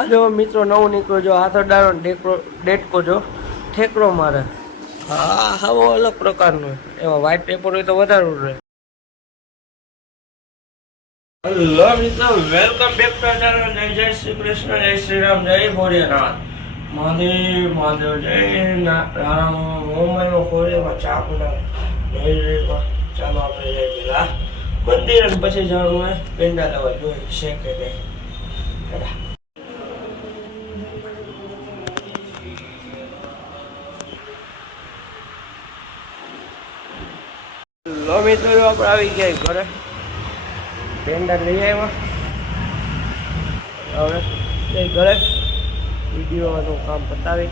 આજે મિત્રો નવું નીકળ્યું જો હાથો ડાળો ડેટકો જો ઠેકરો મારે. હા હવે અલગ પ્રકારનું એમાં વ્હાઈટ પેપર હોય તો વધારે રહે. હેલો મિત્રો, વેલકમ બેક ટુ ચેનલ. જય શ્રી કૃષ્ણ, જય શ્રી રામ, જય ભોળિયાનાથ. મહાદેવ મહાદેવ, જય રામ. મુંબઈમાં ખોરીમાં ચા બનાવ. ચાલો આપણે જઈએ પેલા મંદિર અને પછી જવાનું હોય પેંડા લેવા જોઈએ છે કે નહીં. લો મિત્રો આપણે આવી ગયા ઘરે, પેંડા લઈ આવ્યા. હવે એ ઘરે વિડીયોનું કામ પતાવી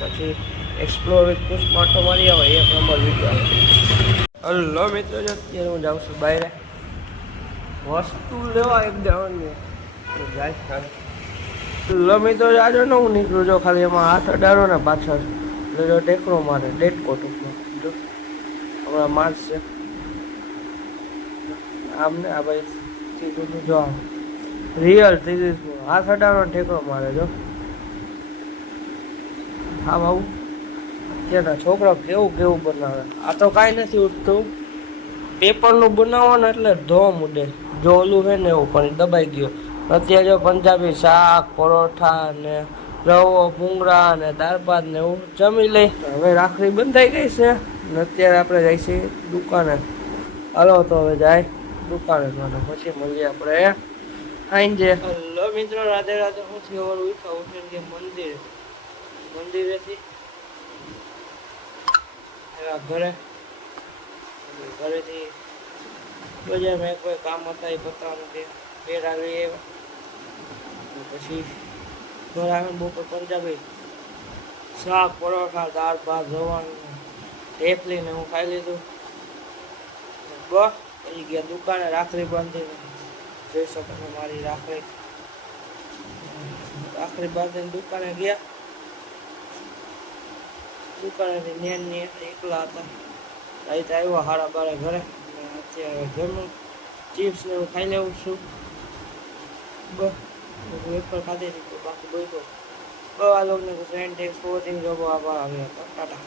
પછી એક્સપ્લોર વિથ પુષ્પ માટો મારી આવે એક નંબર વિડીયો આવે. હલો મિત્રો, અત્યારે હું જાઉં છું બહાર વસ્તુ લેવા એક દેવાની જાય. લો મિત્રો, આજે હું નીકળું જો ખાલી એમાં હાથ અડાડો ને પાછળ એટલે જો ટેકરો મારે ડેટકો ટૂંકમાં જો હમણાં મારશે આમ ને આ ભાઈ સીધું જો રિયલ સીરીઝ હાથ અડાડો ઠેકરો મારે જો આમ આવું. અત્યારના છોકરા કેવું કેવું બનાવે. આ તો કાંઈ નથી ઉઠતું, પેપરનું બનાવો ને એટલે ધોમ ઉડે. જો ઓલું છે ને એવું પણ દબાઈ ગયો. અત્યારે જો પંજાબી શાક પરોઠા ને રવો ભૂંગળા ને દાળ ભાત ને એવું જમી લઈ. હવે રાખડી બંધાઈ ગઈ છે ને અત્યારે આપણે જઈશું દુકાને. હાલો તો હવે જાય દુકાને પછી મળીએ આપણે આઈને. હલો મિત્રો, રાધે રાધે. હું થયું ઉઠીને કે મંદિરેથી ઘરેથી બજારમાં કોઈ કામ હતા એ પતાવવાનું છે. ફેર આવી આવ્યા પછી ઘર આવીને બપોર પંજાબી શાક પરોઠા દાળ ભાત જવાનું ઢેફલીને હું ખાઈ લીધું. બસ પછી ગયા દુકાને રાખડી બાંધીને. જોઈ શકો છો મારી રાખડી બાંધીને દુકાને ગયા. દુકાનેથી નેન એકલા હતા. રાઈત આવ્યો 12:30 ઘરે. અત્યારે ઘરનું ચિપ્સ ને એવું ખાઈ લેવું છું. બસ વેફર ખાધી હતી બાકી બોલ આ લોકોને ફ્રેન્ડ ટેક્સ ફોર્સિંગ જોબો આભાર આવ્યા હતા. ટાટા.